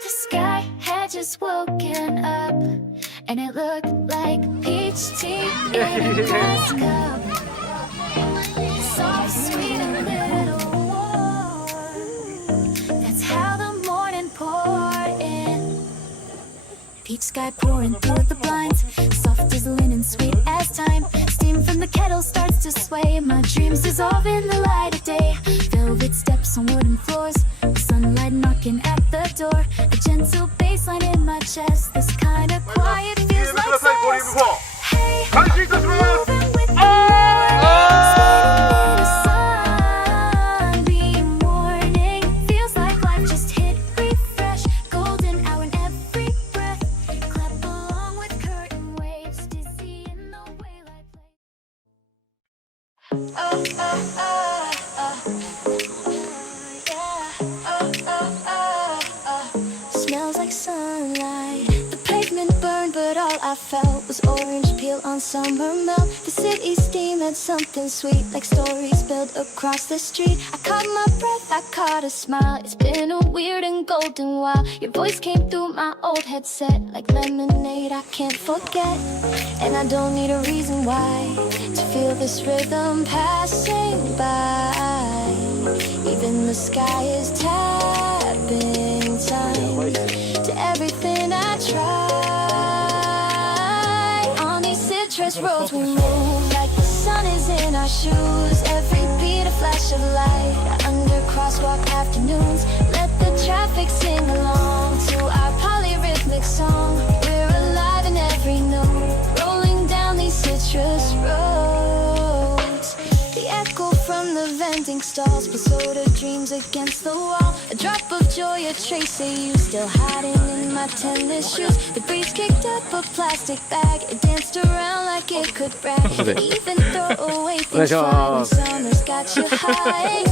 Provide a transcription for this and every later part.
The sky had just woken up, and it looked like peach tea in a glass cup. Soft, sweet, and little warm. That's how the morning poured in. Peach sky pouring through the blinds, soft as linen, sweet as thyme. Steam from the kettle starts to sway. My dreams dissolve in the light of day. Velvet steps on wooden floors, sunlight knocking at the door. A gentle bass line in my chest. This kind of quiet feels like sex. Hey, moving with the in a sunbeam morning. Feels like life just hit refresh. Golden hour in every breath. Clap along with curtain waves. Dizzy in the way light plays. Oh, oh, oh, oh. Smells like sunlight. The pavement burned, but all I felt was orange peel on summer melt. The city steam had something sweet, like stories spilled across the street. I caught my breath, I caught a smile. It's been a weird and golden while. Your voice came through my old headset like lemonade I can't forget. And I don't need a reason why to feel this rhythm passing by. Even the sky is tapping time to everything I try. On these citrus roads we move like the sun is in our shoes. Every beat a flash of light under crosswalk afternoons. Let the traffic sing along to our polyrhythmic song. We're alive in every note, rolling down these citrus roads. The echo from the vending stalls, but soda dreams against the wall. A drop of joy, a trace of you still hiding in my tennis shoes. The breeze kicked up a plastic bag, it danced around like it could brag. Even throw away things fly when summer's got you high.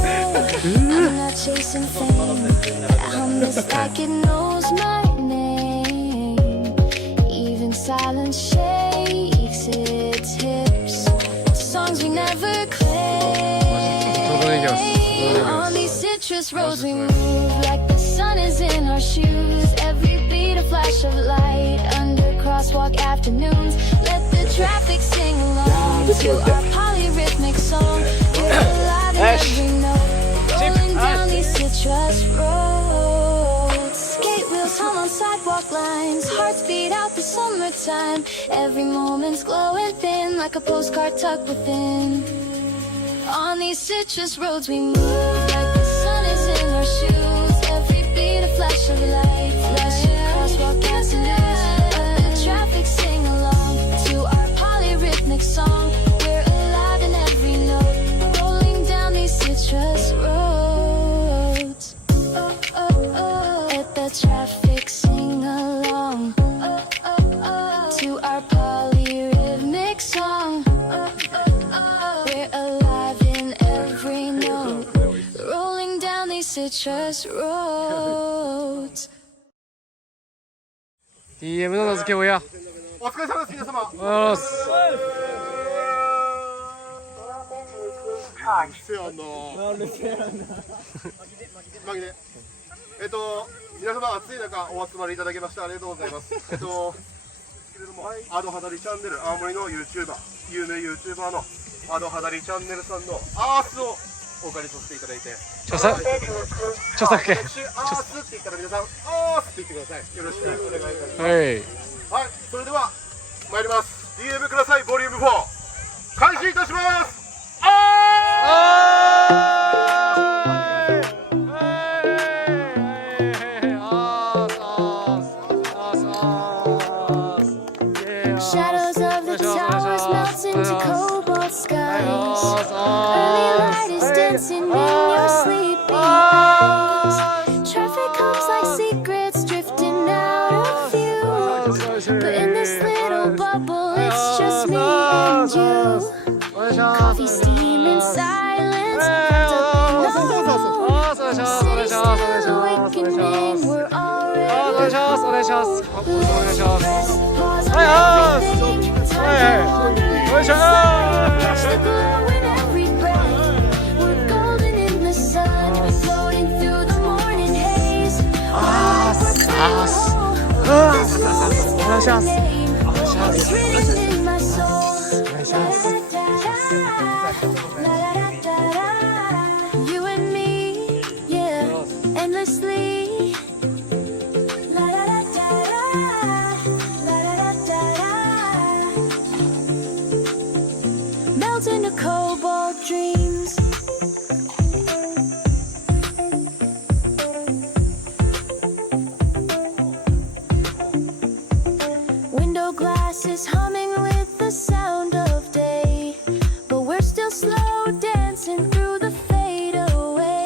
I'm not chasing fame, but I hum this like it knows my name. Even silence shakes its hips. Songs we never claim. On these citrus roads we move like the sun is in our shoes. Every beat a flash of light under crosswalk afternoons. Let the traffic sing along to our polyrhythmic song. We're alive in every note, rolling down these citrus roads. Skate wheels hum on sidewalk lines, hearts beat out the summertime. Every moment's glowing thin like a postcard tucked within. On these citrus roads we move like the sun is in our shoes. Every beat a flash of light, flash of crosswalk afternoons. Let the traffic sing along to our polyrhythmic song. We're alive in every note, rolling down these citrus roads. Oh, oh, oh. Let the traffic sing along to our polyrhythmic song. We're alive in every note, rolling down these citrus roads. DM の名付け親。お疲れ様です皆様。おはようございます。皆様暑い中お集まりいただきましてありがとうございます。アドハダリチャンネル、青森の YouTuber、有名 YouTuber のアドハダリチャンネルさんのアースをお借りさせていただいて、著作権。アースって言ったら皆さんアースって言ってください。よろしくお願いいたします。はい。はい、それでは参ります。DM くださいボリューム4開始いたします。Shadows of the towers melt into cobalt skies. Early light is dancing in your sleepy eyes. Traffic comes like secrets drifting out of view. But in this little bubble, it's just me and you. Coffee steam in silence, wrapped up in the mood. City's still awakening, we're already Catch the glow in every breath. We're golden in the sun, floating through the morning haze. します。お願いします。 It's written in my soul. お願いします。 You and me, yeah, endlessly. Melt into cobalt dreams. Window glasses humming with the sound of day, but we're still slow dancing through the fade away.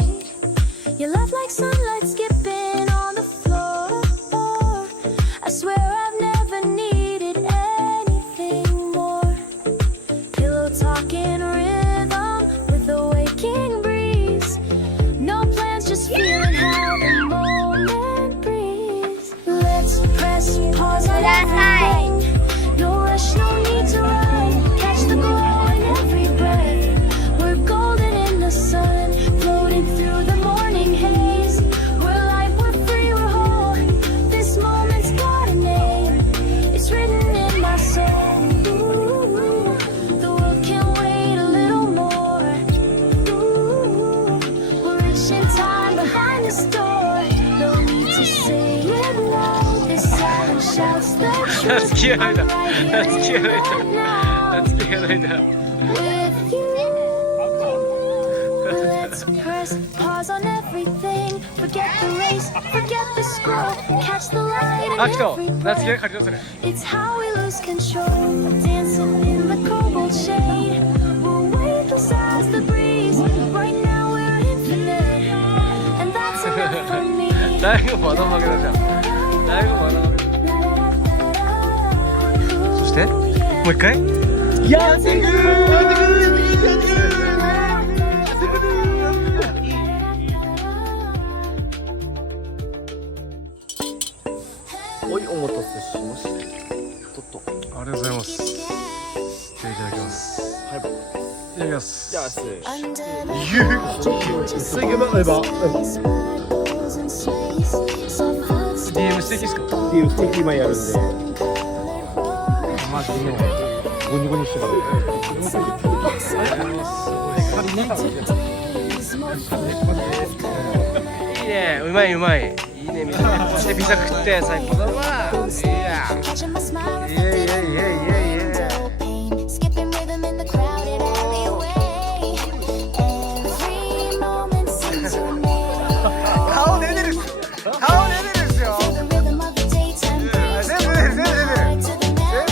Your love like sunlight skipping on the floor. I swear I've never needed anything more. Pillow talking rhythm with a waking breeze. No plans, just feeling how the moment breathes. Let's press pause on everything. No rush, no need to run. Catch the glow in every breath. We're golden in the sun, floating through the morning haze. We're light, we're free, we're whole. This moment's got a name. It's written in my soul. Ooh, the world can't wait a little more. Ooh, we're reaching time behind this door. No need to say it loud. This silence shouts the truth. 夏希が泣いた。 I'm right 夏希 here が泣いた。 right now 夏希が泣いた。 with you. Let's press pause on everything. Forget the race, forget the score. Catch the light in あ、来た。 every 夏希が breath. 借りろそれ。 It's how we lose control. Dancing in the cobalt shade. We're weightless as the breeze. Right now we're infinite, and that's enough for me. 大悟まだ負けだじゃん。大悟まだ負け。そしてもう一回。やってくおい、お待たせしました。とっと。ありがとうございます。じゃあいただきます。はい、いただきます。じゃあ失礼します。 DM していいですか。っていうステーキ今やるんで、マジでね、ゴニゴニしてる。いいね、うまいうまい。いいね、みんなこうしてピザ食って最高だわ。いや。Catching my smile, Yeah, yeah, yeah, yeah, yeah. skipping rhythm in the crowded alleyway. Every moment seems unique. 顔出てる。顔出てるですよ。 Feel the rhythm of the daytime breeze. Never, never, never. Heart to the melody.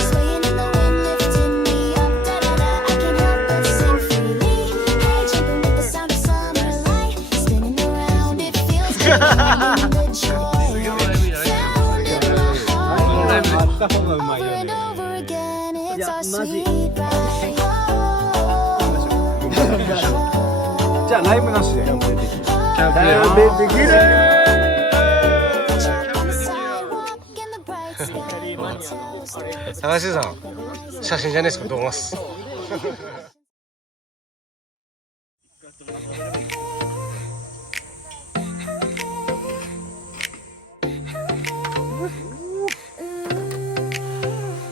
Swaying in the wind, lifting me up. Da da da, I can't help but sing freely. Hey, jumping with the sound of summer light. Spinning around, it feels good. The joy found in my heart. あった方がうまいよ Over ね and。over again, it's Yeah, our magic. sweet ride. じゃあライブなしでキャンプでできる。キャンプでできる。 高橋さん、写真じゃねえですか、動画っす。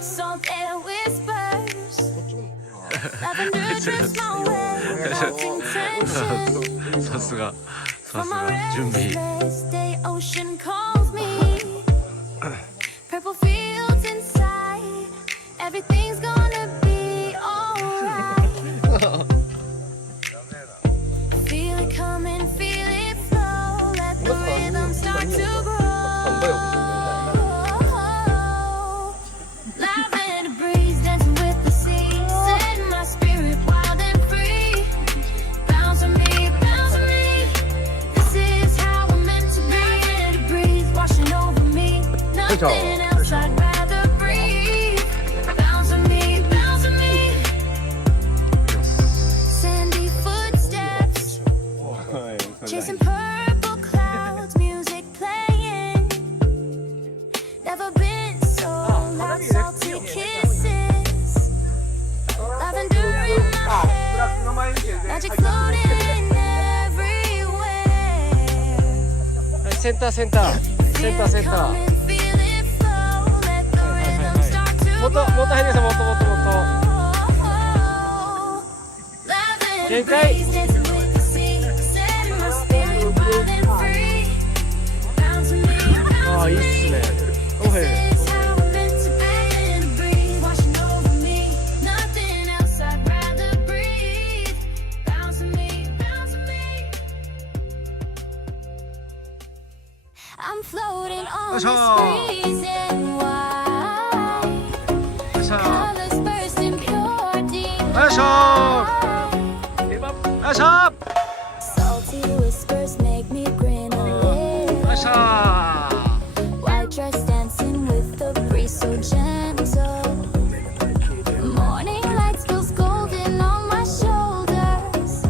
Salt air whispers, lavender drifts my way, melting tension さすが、さ from す a が、準備。 restless day. Ocean calls me, purple fields inside. Everything's gonna be alright. Feel it coming, feel it flow. Let the rhythm start to grow. Lavender breeze dancing with the sea, setting my spirit wild and free. Bounce on me, bounce on me. This is how we're meant to be. Lavender breeze washing over me. Nothing else I'd rather breathe. Bounce on me, bounce on me. Sandy footsteps, chasing purple clouds, music playing. Never been so loud, salty kisses. Lavender in my hair, magic floating everywhere. センターセンターセンターセンター。 Feel it flow, let もっと入ってください。もっと限界。ああ、いいっすね。おへ。I'm floating on Let's this go. freezing wide. よいしょ。 Colors burst in pure よいしょ。 delight. よいしょ。 Salty whispers make me grin a little. よいしょ。 White dress dancing with the breeze so gentle. Morning light spills golden on my shoulders.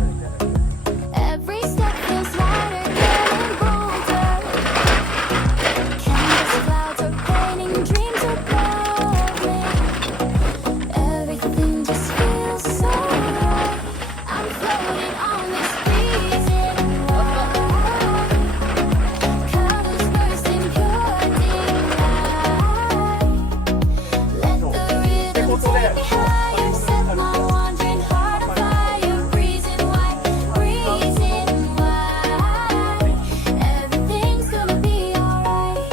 Every step feels lighter, getting bolder. Canvas clouds are painting dreams above me. Everything just feels so right. I'm floating on this freezing wide. Colors burst in pure delight. Let the rhythm take me higher, set my wandering heart on fire. Breezing wide, everything's gonna be alright.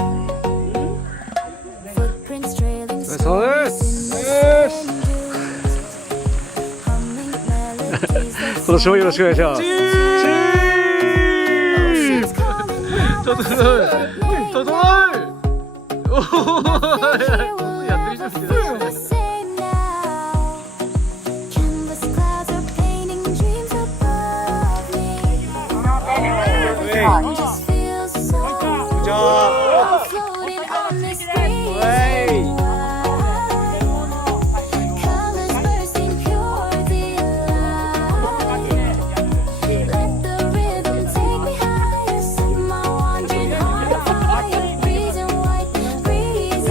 Footprints trailing そうです。 humming melodies that 今年もよろしくお願いします。oceans calling. 整え。おお。やってる人見てる。 The same now. Canvas clouds are painting dreams above me. Everything just feels so right. I'm floating on this freezing wide. Colors bursting pure delight. Let the rhythm take me higher, set my wandering heart on fire. Breezing white, everything's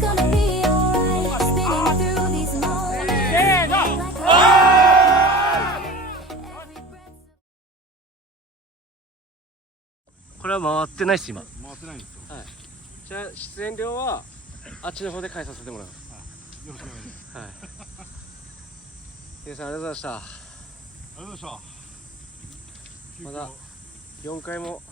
gonna be alright. Spinning through these moments. Every breath. これは回ってないっす今。回ってないんですよ。はい。じゃあ出演料はあっちの方で返させてもらいます。よろしくお願いします。はい。皆さんありがとうございました。ありがとうございました。まだ4回も